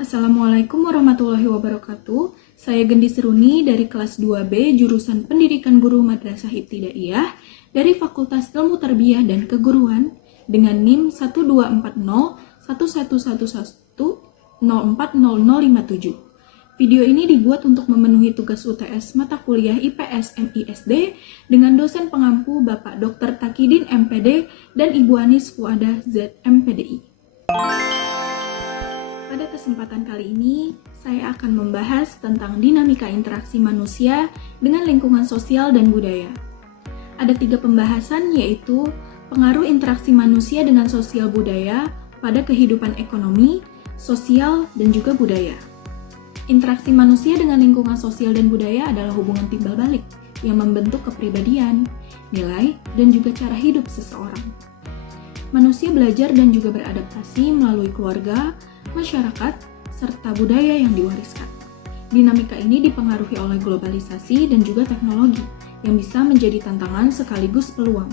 Assalamualaikum warahmatullahi wabarakatuh. Saya Gendis Runi dari kelas 2B jurusan Pendidikan Guru Madrasah Ibtidaiyah dari Fakultas Ilmu Tarbiyah dan Keguruan dengan NIM 12401111040057. Video ini dibuat untuk memenuhi tugas UTS mata kuliah IPS MISD dengan dosen pengampu Bapak Dr. Takidin MPD dan Ibu Anis Fuadah Z MPDI. Pada kesempatan kali ini, saya akan membahas tentang dinamika interaksi manusia dengan lingkungan sosial dan budaya. Ada 3 pembahasan, yaitu pengaruh interaksi manusia dengan sosial budaya pada kehidupan ekonomi, sosial, dan juga budaya. Interaksi manusia dengan lingkungan sosial dan budaya adalah hubungan timbal balik yang membentuk kepribadian, nilai, dan juga cara hidup seseorang. Manusia belajar dan juga beradaptasi melalui keluarga, masyarakat, serta budaya yang diwariskan. Dinamika ini dipengaruhi oleh globalisasi dan juga teknologi yang bisa menjadi tantangan sekaligus peluang.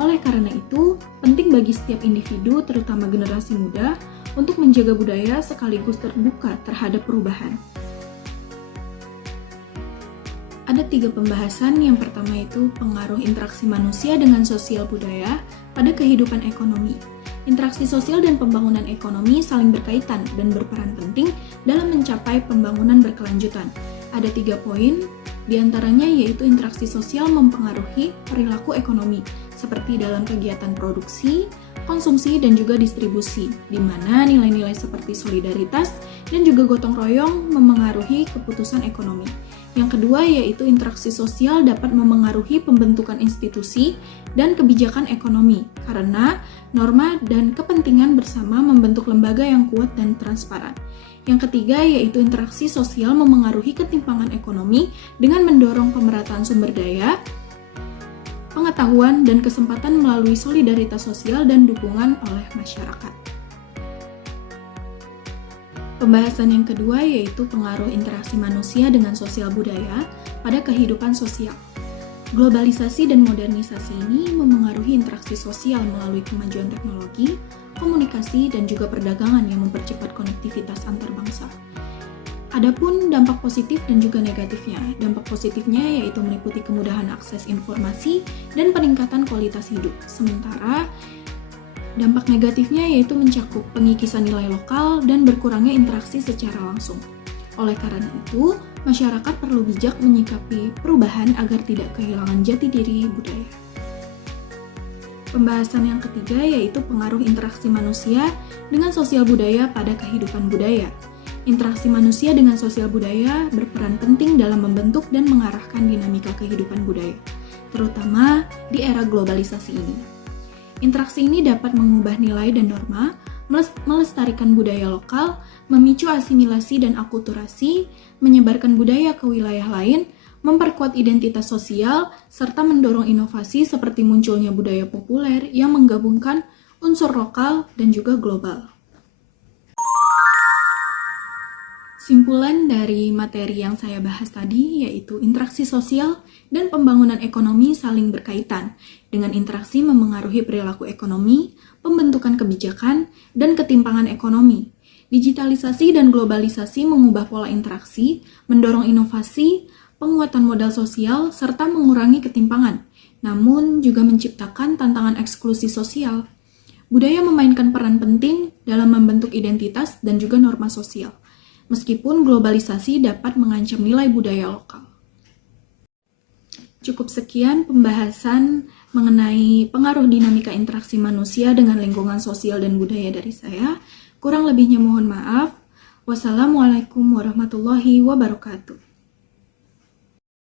Oleh karena itu, penting bagi setiap individu, terutama generasi muda, untuk menjaga budaya sekaligus terbuka terhadap perubahan. Ada 3 pembahasan. Yang pertama itu pengaruh interaksi manusia dengan sosial budaya pada kehidupan ekonomi. Interaksi sosial dan pembangunan ekonomi saling berkaitan dan berperan penting dalam mencapai pembangunan berkelanjutan. Ada 3 poin, diantaranya yaitu interaksi sosial mempengaruhi perilaku ekonomi, seperti dalam kegiatan produksi, konsumsi, dan juga distribusi, di mana nilai-nilai seperti solidaritas dan juga gotong royong memengaruhi keputusan ekonomi. Yang kedua yaitu interaksi sosial dapat memengaruhi pembentukan institusi dan kebijakan ekonomi, karena norma dan kepentingan bersama membentuk lembaga yang kuat dan transparan. Yang ketiga yaitu interaksi sosial memengaruhi ketimpangan ekonomi dengan mendorong pemerataan sumber daya, pengetahuan, dan kesempatan melalui solidaritas sosial dan dukungan oleh masyarakat. Pembahasan yang kedua yaitu pengaruh interaksi manusia dengan sosial budaya pada kehidupan sosial. Globalisasi dan modernisasi ini memengaruhi interaksi sosial melalui kemajuan teknologi, komunikasi, dan juga perdagangan yang mempercepat konektivitas antar bangsa. Adapun dampak positif dan juga negatifnya. Dampak positifnya yaitu meliputi kemudahan akses informasi dan peningkatan kualitas hidup. Sementara dampak negatifnya yaitu mencakup pengikisan nilai lokal dan berkurangnya interaksi secara langsung. Oleh karena itu, masyarakat perlu bijak menyikapi perubahan agar tidak kehilangan jati diri budaya. Pembahasan yang ketiga yaitu pengaruh interaksi manusia dengan sosial budaya pada kehidupan budaya. Interaksi manusia dengan sosial budaya berperan penting dalam membentuk dan mengarahkan dinamika kehidupan budaya, terutama di era globalisasi ini. Interaksi ini dapat mengubah nilai dan norma, melestarikan budaya lokal, memicu asimilasi dan akulturasi, menyebarkan budaya ke wilayah lain, memperkuat identitas sosial, serta mendorong inovasi seperti munculnya budaya populer yang menggabungkan unsur lokal dan juga global. Simpulan dari materi yang saya bahas tadi yaitu interaksi sosial dan pembangunan ekonomi saling berkaitan dengan interaksi memengaruhi perilaku ekonomi, pembentukan kebijakan, dan ketimpangan ekonomi. Digitalisasi dan globalisasi mengubah pola interaksi, mendorong inovasi, penguatan modal sosial, serta mengurangi ketimpangan, namun juga menciptakan tantangan eksklusi sosial. Budaya memainkan peran penting dalam membentuk identitas dan juga norma sosial, meskipun globalisasi dapat mengancam nilai budaya lokal. Cukup sekian pembahasan mengenai pengaruh dinamika interaksi manusia dengan lingkungan sosial dan budaya dari saya. Kurang lebihnya mohon maaf. Wassalamualaikum warahmatullahi wabarakatuh.